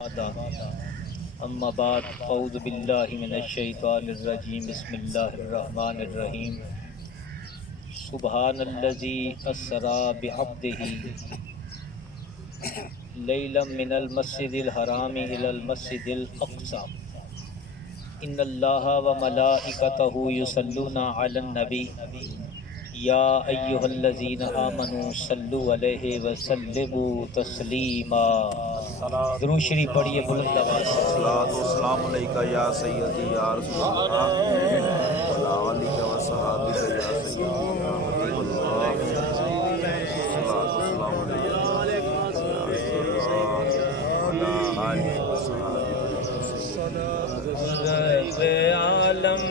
اما بعد اعوذ باللہ من الشیطان الرجیم بسم اللہ الرحمن الرحیم سبحان الذی اسری بعبدہ لیلا من المسجد الحرام الی المسجد الاقصی ان اللہ وملائکتہ یصلون علی النبی یا ایہا الذین آمنوا صلوا علیہ وسلموا تسلیما۔ درود شریف پڑھیے بلند آواز سے۔ الصلاۃ والسلام علیکہ یا سیدی یا رسول اللہ وعلی آلک و صحابک یا سیدی یا حبیب اللہ۔ الصلاۃ والسلام علیکہ یا رسول اللہ وعلی آلک و صحابک۔ رب عالم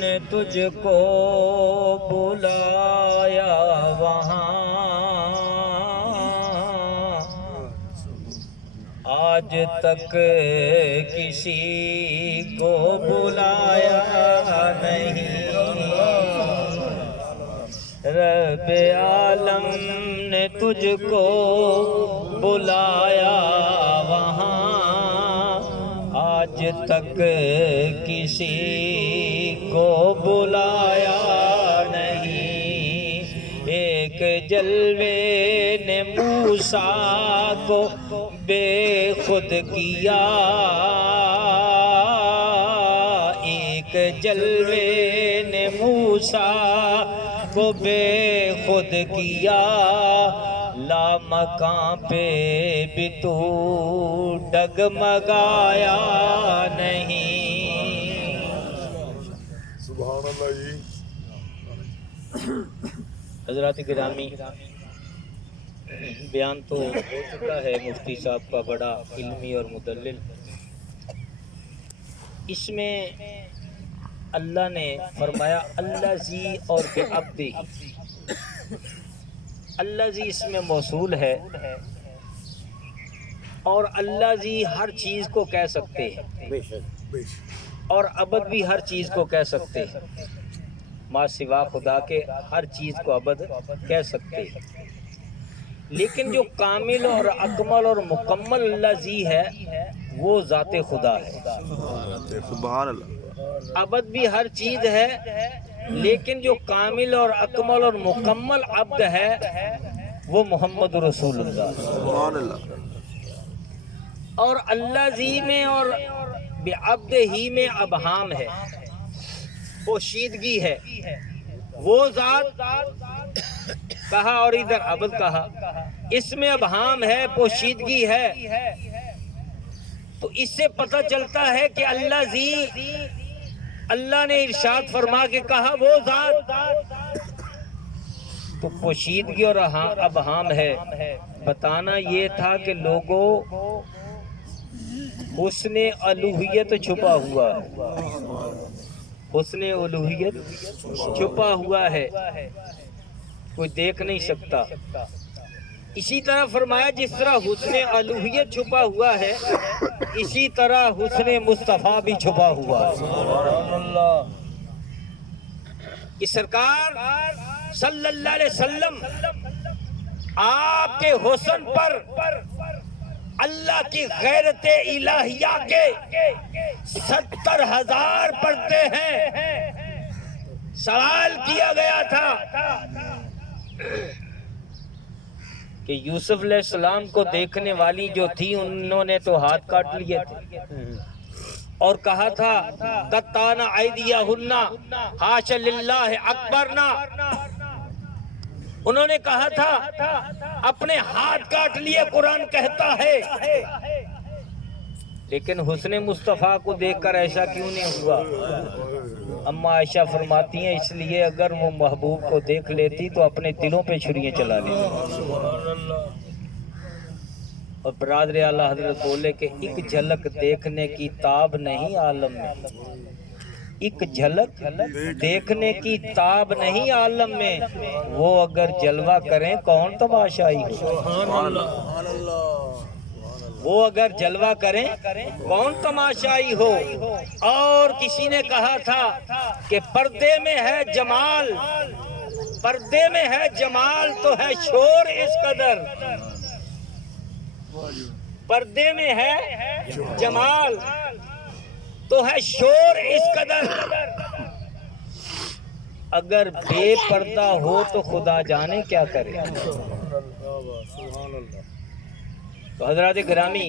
نے تجھ کو بلایا وہاں، آج تک کسی کو بلایا نہیں۔ رب عالم نے تجھ کو بلایا وہاں، آج تک کسی کو بلایا نہیں۔ ایک جلوے نے موسیٰ کو بے خود کیا، ایک جلوے نے موسیٰ کو بے خود کیا، لامکاں پہ بھی تو ڈگمگایا نہیں۔ سبحان اللہ جی۔ حضرات گرامی، بیان تو ہو چکا ہے مفتی صاحب کا بڑا علمی اور مدلل۔ اس میں اللہ نے فرمایا الذی اور بعبدہ۔ الذی اس میں موصول ہے، اور الذی ہر چیز کو کہہ سکتے ہیں، اور عبد بھی ہر چیز کو کہہ سکتے ہیں، ما سوا خدا کے ہر چیز کو عبد کہہ سکتے ہیں، لیکن جو کامل اور اکمل اور مکمل الذی ہے وہ ذات خدا ہے۔ سبحان اللہ۔ عبد بھی ہر چیز ہے، لیکن جو کامل اور اکمل اور مکمل عبد ہے وہ محمد رسول اللہ۔ سبحان اللہ۔ اور الذی میں اور بعبدہ ہی میں ابہام ہے، پوشیدگی ہے۔ وہ ذات کہا اور ادھر عبد کہا، اس میں ابہام ہے، پوشیدگی ہے، تو اس سے پتہ چلتا ہے کہ اللہ نے ارشاد فرما کے کہا وہ ذات، تو پوشیدگی اور ابہام ہے۔ بتانا یہ تھا کہ لوگوں حسن الوہیت چھپا ہوا ہے، حسن الوہیت چھپا ہوا ہے، کوئی دیکھ نہیں سکتا۔ اسی طرح فرمایا جس طرح حسن الوہیت چھپا ہوا ہے، اسی طرح حسن مصطفیٰ بھی چھپا ہوا ہے۔ کہ سرکار صلی اللہ علیہ وسلم آپ کے حسن پر اللہ کی غیرت الہیہ کے 70,000 پڑھتے ہیں۔ سوال کیا گیا تھا کہ یوسف علیہ السلام کو دیکھنے والی جو تھی انہوں نے تو ہاتھ کاٹ لیے تھے، اور کہا تھا قطعنا ایدیہن حاش للہ اکبرنا، انہوں نے کہا تھا اپنے ہاتھ کاٹ لیے قرآن کہتا ہے، لیکن حسن مصطفیٰ کو دیکھ کر ایسا کیوں نہیں ہوا؟ اما عائشہ فرماتی ہیں اس لیے اگر وہ محبوب کو دیکھ لیتی تو اپنے دلوں پہ چھریاں چلا لیتی۔ اور برادر اعلیٰ حضرت بولے کہ ایک جھلک دیکھنے کی تاب نہیں عالم میں، ایک جھلک دیکھنے کی تاب نہیں عالم میں، وہ اگر جلوہ کریں کون تماشائی ہو، وہ اگر جلوہ کریں کون تماشائی ہو۔ اور کسی نے کہا تھا کہ پردے میں ہے جمال، پردے میں ہے جمال تو ہے شور اس قدر، پردے میں ہے جمال تو ہے شور اس قدر، اگر بے پردہ ہو تو خدا جانے کیا کرے۔ تو حضرات گرامی،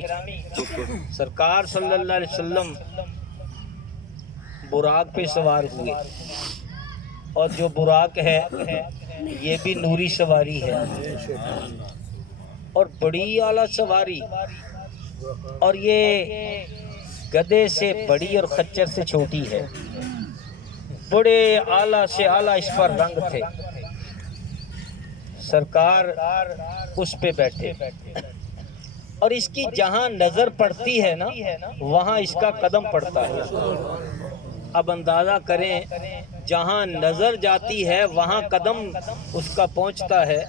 سرکار صلی اللہ علیہ وسلم براق پہ سوار ہوئے، اور جو براق ہے یہ بھی نوری سواری ہے، اور بڑی اعلیٰ سواری، اور یہ گدھے سے بڑی اور خچر سے چھوٹی ہے، بڑے اعلیٰ سے اعلیٰ اس پر رنگ تھے۔ سرکار اس پہ بیٹھے، اور اس کی جہاں نظر پڑتی ہے نا وہاں اس کا قدم پڑتا ہے۔ اب اندازہ کریں جہاں نظر جاتی ہے وہاں قدم اس کا پہنچتا ہے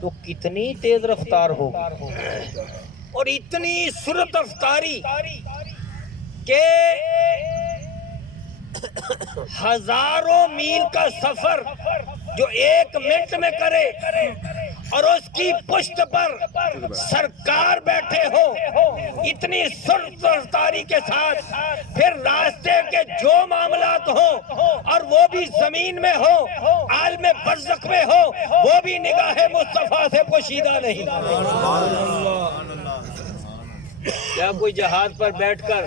تو کتنی تیز رفتار ہوگی، اور اتنی سرعت رفتاری کہ ہزاروں میل کا سفر جو 1 منٹ میں کرے، اور اس کی پشت پر سرکار بیٹھے ہو اتنی سرعت رفتاری کے ساتھ، پھر راستے کے جو معاملات ہوں اور وہ بھی زمین میں ہو، عالم برزخ میں ہو، وہ بھی نگاہ مصطفیٰ سے پوشیدہ نہیں۔ کیا کوئی جہاز پر بیٹھ کر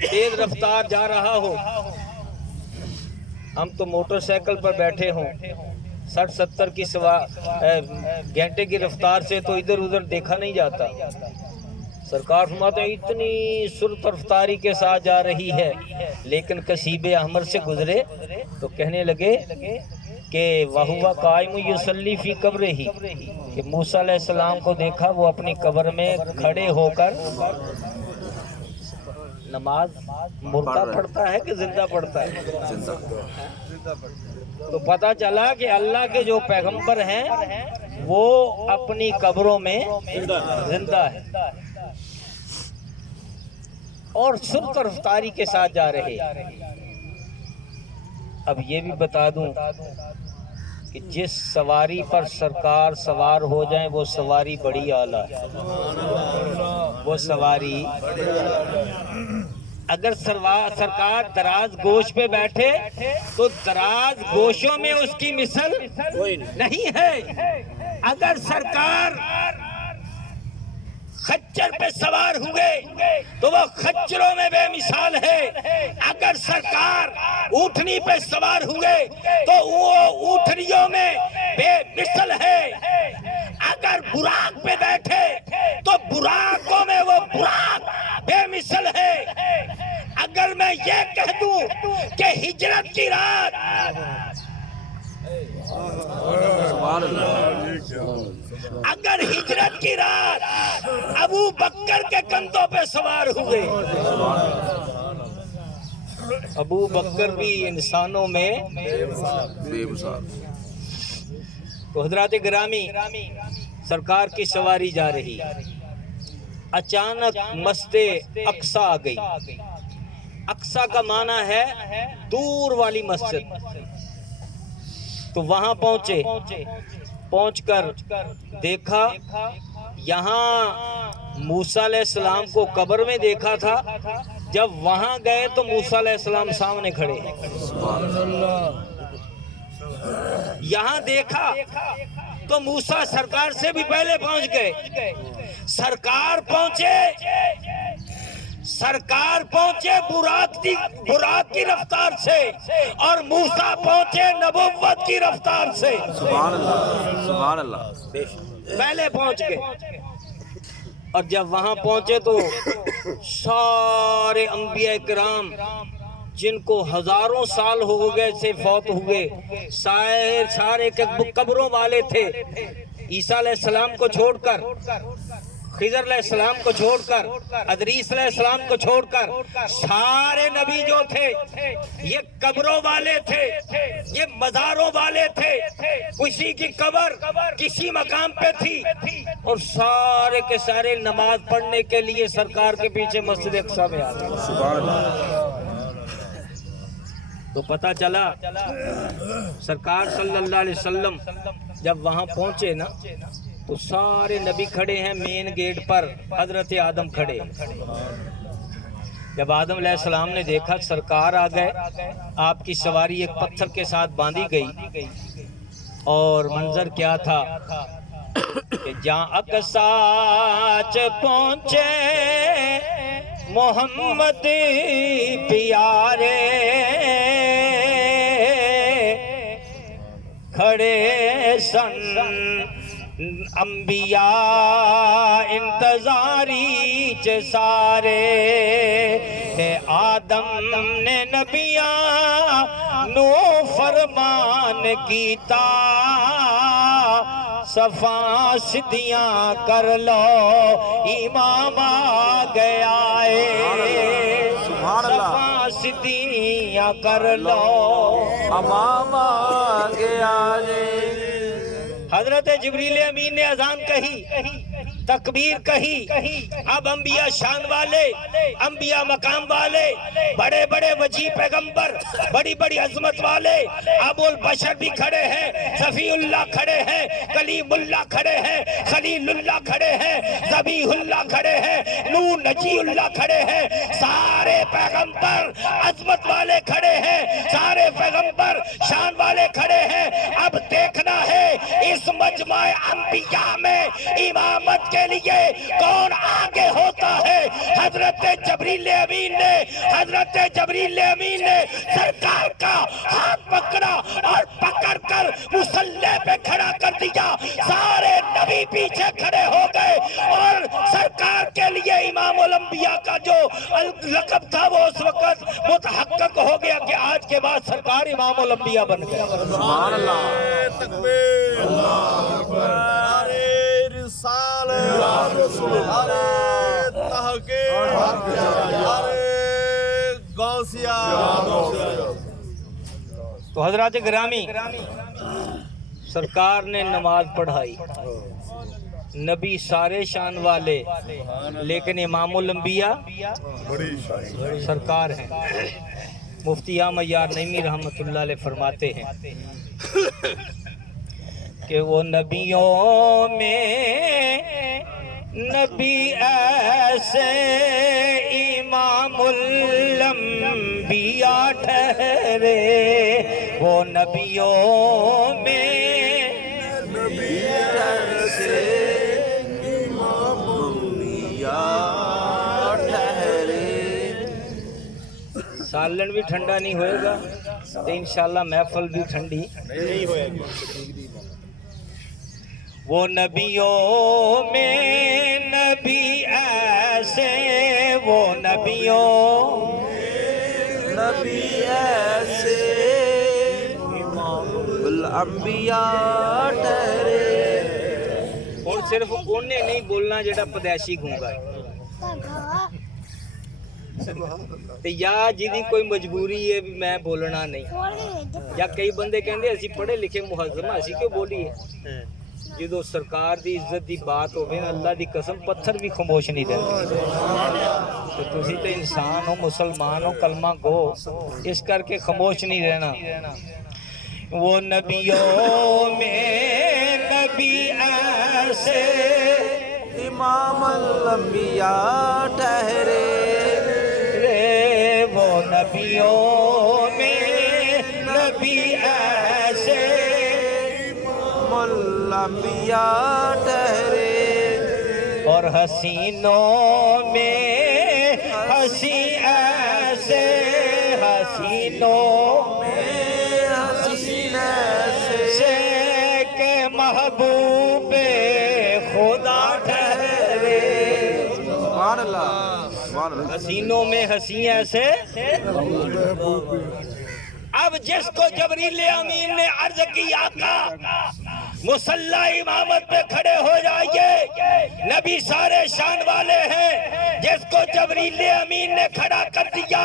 تیز رفتار جا رہا ہو؟ ہم تو موٹر سائیکل پر بیٹھے ہوں 60-70 کی گھنٹے کی رفتار سے تو ادھر ادھر دیکھا نہیں جاتا۔ سرکار فرماتے ہیں اتنی سرعت رفتاری کے ساتھ جا رہی ہے، لیکن کسیب احمر سے گزرے تو کہنے لگے کہ وَهُوَ قَائِمٌ يُصَلِّي فِي قَبْرِهِ، کہ موسیٰ علیہ السلام کو دیکھا وہ اپنی قبر میں کھڑے ہو کر نماز مردہ پڑھتا ہے کہ زندہ پڑھتا ہے؟ تو پتہ چلا کہ اللہ کے جو پیغمبر ہیں وہ اپنی قبروں میں زندہ ہے، اور سرعت رفتاری کے ساتھ جا رہے۔ اب یہ بھی بتا دوں کہ جس سواری پر سرکار سوار ہو جائیں وہ سواری بڑی اعلیٰ ہے۔ وہ سواری اگر سرکار دراز گوش پہ بیٹھے تو دراز گوشوں میں اس کی مثل نہیں ہے۔ اگر سرکار خچر پہ سوار ہوئے تو وہ خچروں میں بے مثال ہے۔ اگر سرکار اونٹنی پہ سوار ہوئے تو وہ اونٹنیوں میں بے مثل ہے۔ اگر براق پہ بیٹھے تو براقوں میں وہ براق بے مثل ہے۔ اگر میں یہ کہہ دوں کہ ہجرت کی رات اگر ہجرت کی رات ابو بکر کے کندھوں پہ سوار ہوئے، ابو بکر بھی انسانوں میں بے مثال۔ تو حضرات گرامی، سرکار کی سواری جا رہی، اچانک مسجد اقصی آ گئی۔ اقصی کا معنی ہے دور والی مسجد۔ تو وہاں پہنچے، پہنچ کر دیکھا یہاں موسیٰ علیہ السلام کو قبر میں دیکھا تھا، جب وہاں گئے تو موسیٰ علیہ السلام سامنے کھڑے ہیں۔ یہاں دیکھا تو موسیٰ سرکار سے بھی پہلے پہنچ گئے۔ سرکار پہنچے براق کی رفتار سے، اور موسیٰ پہنچے نبوت کی رفتار سے۔ سبحان اللہ، سبحان اللہ، پہلے پہنچ گئے۔ اور جب وہاں پہنچے تو سارے انبیاء کرام جن کو ہزاروں سال ہو گئے سے فوت ہوئے، سارے قبروں والے تھے، عیسیٰ علیہ السلام کو چھوڑ کر، خضر علیہ السلام کو چھوڑ کر، ادریس علیہ السلام کو چھوڑ کر، سارے نبی جو تھے یہ قبروں والے تھے، یہ مزاروں والے تھے۔ کسی کی قبر کسی مقام پہ تھی، اور سارے کے سارے نماز پڑھنے کے لیے سرکار کے پیچھے مسجد اقصی میں آ گئے۔ تو پتہ چلا سرکار صلی اللہ علیہ وسلم جب وہاں پہنچے نا تو سارے نبی کھڑے ہیں مین گیٹ پر، حضرت آدم کھڑے۔ جب آدم علیہ السلام نے دیکھا سرکار آ گئے، آپ کی سواری ایک پتھر کے ساتھ باندھی گئی، اور منظر کیا تھا کہ جہاں اقصاچ پہنچے محمد پیارے، کھڑے سن انبیاء انتظاری چ سارے، آدم نے نبیاں نو فرمان کیتا، صفاں سدیاں کر لو امام آ گیا ہے، صفاں سدیاں کر لو امام آ گیا ہے۔ حضرت جبریل امین نے اذان کہی، تکبیر کہی، اب انبیاء شان والے، انبیاء مقام والے، بڑے بڑے وجیہ پیغمبر، بڑی بڑی عظمت والے، ابو البشر بھی کھڑے ہیں، صفی اللہ کھڑے ہیں، کلیم اللہ کھڑے ہیں، خلیل اللہ کھڑے ہیں، ذبیح اللہ کھڑے ہیں، نور نجی اللہ کھڑے ہیں، سارے پیغمبر عظمت والے کھڑے ہیں، سارے پیغمبر شان والے کھڑے ہیں۔ اب دیکھنا ہے اس مجمع انبیاء میں امامت کے لیے کون آگے ہوتا ہے۔ حضرت جبریل امین نے سرکار کا ہاتھ پکڑا اور پکڑ کر مصلی پہ کھڑا کر دیا، سارے نبی پیچھے کھڑے ہو گئے، اور سرکار کے لیے امام الانبیاء کا جو لقب تھا وہ اس وقت متحقق ہو گیا کہ آج کے بعد سرکار امام الانبیاء بن گئے۔ سبحان اللہ، تکبیر، اللہ اکبر، نعرہ رسالت، نعرہ تحقیق، نعرہ غوثیہ۔ تو حضرات گرامی، سرکار نے نماز پڑھائی، نبی سارے شان والے، لیکن امام الانبیاء سرکار ہیں۔ مفتی احمد یار نعیمی رحمت اللہ علیہ فرماتے ہیں کہ وہ نبیوں میں نبی ایسے امام الانبیاء ٹھہرے، وہ نبیوں میں نبی ایسے امام الانبیاء ٹھہرے۔ سالن بھی ٹھنڈا نہیں ہوئے گا تو انشاءاللہ محفل بھی ٹھنڈی نہیں ہوئے گی۔ وہ نبیوں میں نبی ایسے، وہ نبیوں نبی ایسے امام الانبیاء ٹھہرے۔ اور صرف انہیں نہیں بولنا جڑا پدیشی گونگا ہے، یا جدی کوئی مجبوری ہے بھی میں بولنا نہیں، یا کئی بندے کہندے اسی پڑھے لکھے مہذب اسی کیوں بولیے۔ جدو سرکار دی عزت دی بات ہوئے نا، اللہ دی قسم پتھر بھی خاموش نہیں دیتے۔ تو تسی تے انسان ہو، مسلمان ہو، کلمہ گو، اس کر کے خاموش نہیں رہنا۔ وہ نبیوں میں نبی ایسے امام الانبیاء ٹھہرے، وہ نبیوں میں نبی ایسے امام الانبیاء ٹھہرے، اور حسینوں میں حسی ایسے، حسینوں میں حسین ایسے کہ محبوب خدا ٹھہرے۔ سبحان اللہ، سبحان اللہ۔ حسینوں میں حسین ایسے۔ اب جس کو جبریل امین نے عرض کی آقا مصلی امامت پہ کھڑے ہو جائیے، نبی سارے شان والے ہیں، جس کو جبریل امین نے کھڑا کر دیا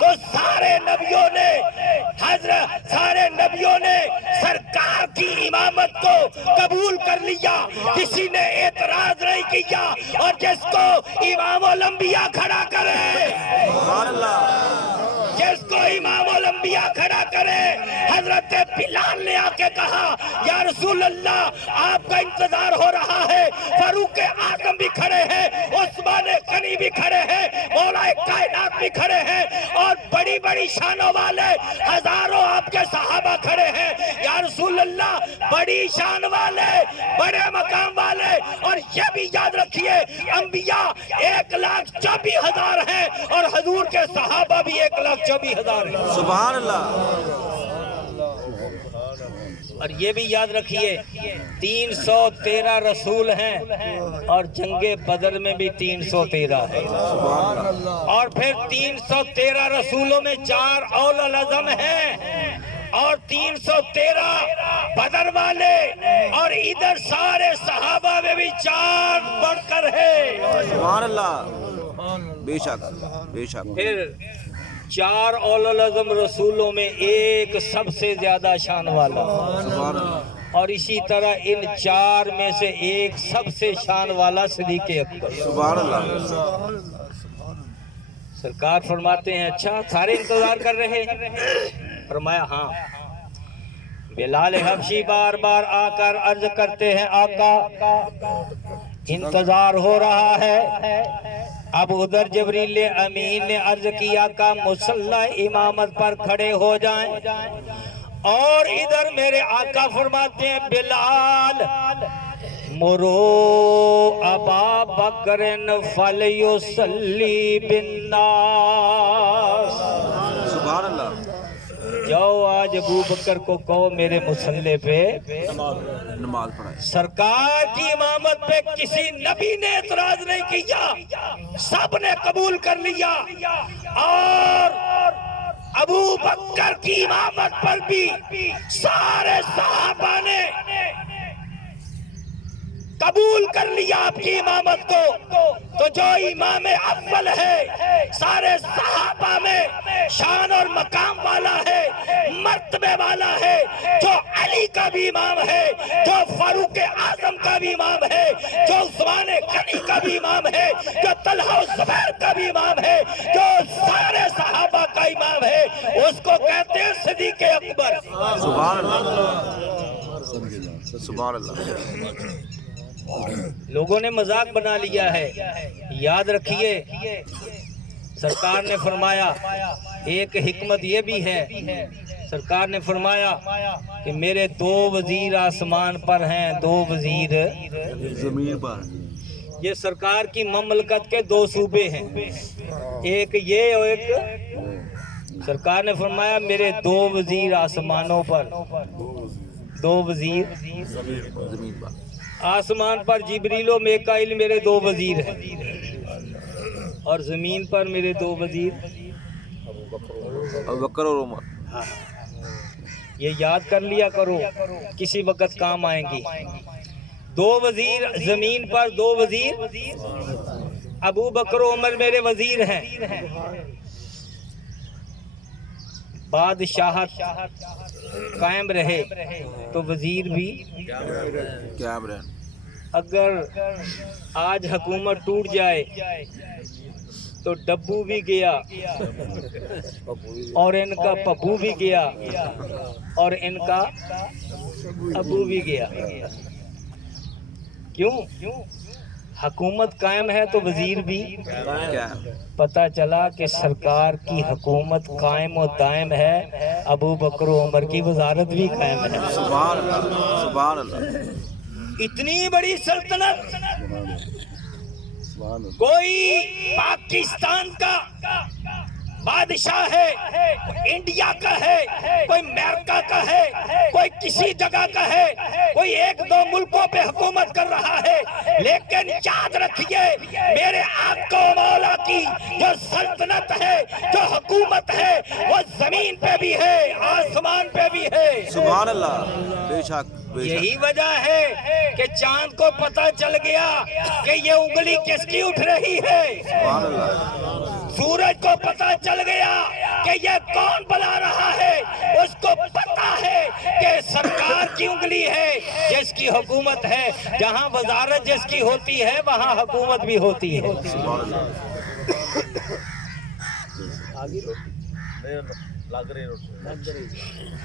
تو سارے نبیوں نے سرکار کی امامت کو قبول کر لیا، کسی نے اعتراض نہیں کیا۔ اور جس کو امام الانبیاء کھڑا کرے، سبحان اللہ، جس کو امام الانبیاء کھڑا کرے، حضرت بلال نے آ کے کہا یا رسول اللہ آپ کا انتظار ہو رہا ہے، فاروق اعظم بھی کھڑے ہیں، عثمان غنی بھی کھڑے ہیں، مولا کائنات بھی کھڑے ہیں، اور بڑی بڑی شانوں والے ہزاروں آپ کے صحابہ کھڑے ہیں۔ یا رسول اللہ بڑی شان والے، بڑے مقام والے، اور یہ بھی یاد رکھیے انبیاء 1,24,000 ہیں اور حضور کے صحابہ بھی 1,24,000 ہیں۔ سبحان اللہ۔ اور یہ بھی یاد رکھیے 313 رسول ہیں اور جنگ بدر میں بھی 313 ہے، اور پھر 313 رسولوں میں 4 اولو العزم ہیں اور 313 بدر والے، اور ادھر سارے صحابہ میں بھی 4 بڑھ کر ہے۔ سبحان اللہ، بے شک بے شک۔ پھر 4 اولو العزم رسولوں میں ایک سب سے زیادہ شان والا، سبحان اللہ، اور اسی طرح ان 4 میں سے ایک سب سے شان والا صدیق اکبر۔ سبحان اللہ۔ سرکار فرماتے ہیں اچھا سارے انتظار کر رہے ہیں؟ فرمایا ہاں۔ بلال حبشی بار بار آ کر عرض کرتے ہیں آقا انتظار ہو رہا ہے۔ اب ادھر جبریل امین نے عرض کیا کہ مصلی امامت پر کھڑے ہو جائیں، اور ادھر میرے آقا فرماتے ہیں بلال مرو ابا بکر فلیصلی بالناس، سبحان اللہ۔ جاؤ آج ابو بکر کو کہو میرے مصلی پہ نماز پڑھائے۔ سرکار کی امامت پہ کسی نبی نے اعتراض نہیں کیا، سب نے قبول کر لیا، اور ابو بکر کی امامت پر بھی سارے صحابہ نے قبول کر لیا آپ کی امامت کو۔ تو جو امام اول ہے سارے صحابہ میں شان اور مقام والا ہے، مرتبے والا ہے، جو علی کا بھی امام ہے، جو فاروق اعظم کا بھی امام ہے، جو عثمان غنی کا بھی امام ہے، جو طلحہ و زبیر کا بھی امام ہے، جو سارے صحابہ کا امام ہے، اس کو کہتے ہیں صدیق اکبر۔ سبحان اللہ، سبحان اللہ۔ لوگوں نے مذاق بنا لیا ہے، یاد رکھیے سرکار نے فرمایا ایک حکمت یہ بھی ہے، سرکار نے فرمایا کہ میرے 2 وزیر آسمان پر ہیں، 2 وزیر زمین پر۔ یہ سرکار کی مملکت کے 2 صوبے ہیں، ایک یہ اور ایک، سرکار نے فرمایا میرے 2 وزیر آسمانوں پر، 2 وزیر زمین پر۔ آسمان پر جبریل و میکائیل میرے 2 وزیر ہیں، اور زمین پر میرے 2 وزیر ابو بکر اور عمر۔ یہ یاد کر لیا کرو، کسی وقت کام آئیں گی۔ 2 وزیر زمین پر، 2 وزیر ابو بکر و عمر میرے وزیر ہیں۔ بادشاہت قائم رہے تو وزیر بھی قیام رہے۔ اگر آج حکومت ٹوٹ جائے تو ڈبو بھی گیا، اور ان کا پپو بھی گیا، اور ان کا ابو بھی گیا۔ کیوں؟ حکومت قائم ہے تو وزیر بھی پتہ چلا کہ سرکار کی حکومت قائم و دائم ہے، ابو بکر و عمر کی وزارت بھی قائم ہے۔ سبحان اللہ، سبحان اللہ۔ اتنی بڑی سلطنت، کوئی پاکستان کا بادشاہ ہے، کوئی انڈیا کا ہے، کوئی امریکہ کا ہے، کوئی کسی جگہ کا ہے، کوئی 1-2 ملکوں پہ حکومت کر رہا ہے، لیکن یاد رکھیے میرے آقا و مولا کی جو سلطنت ہے، جو حکومت ہے، وہ زمین پہ بھی ہے، آسمان پہ بھی ہے۔ سبحان اللہ، بے شک بے شک۔ یہی وجہ ہے کہ چاند کو پتہ چل گیا کہ یہ انگلی کس کی اٹھ رہی ہے، سبحان اللہ۔ سورج کو پتہ چل گیا کہ یہ کون بلا رہا ہے، اس کو پتہ ہے کہ سرکار کی انگلی ہے جس کی حکومت ہے، جہاں وزارت جس کی ہوتی ہے وہاں حکومت بھی ہوتی ہے۔ سبحان اللہ۔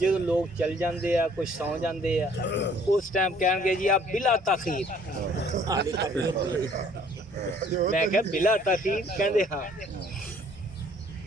ਜਦੋਂ ਲੋਕ ਚੱਲ ਜਾਂਦੇ ਆ, ਕੁਝ ਸੌਂ ਜਾਂਦੇ ਆ, ਉਸ ਟਾਈਮ ਕਹਿਣਗੇ ਜੀ ਆਪ ਬਿਲਾ ਤਾਖੀਰ। ਮੈਂ ਕਿਹਾ ਬਿਲਾ ਤਾਖੀਰ? ਕਹਿੰਦੇ ਹਾਂ।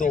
2,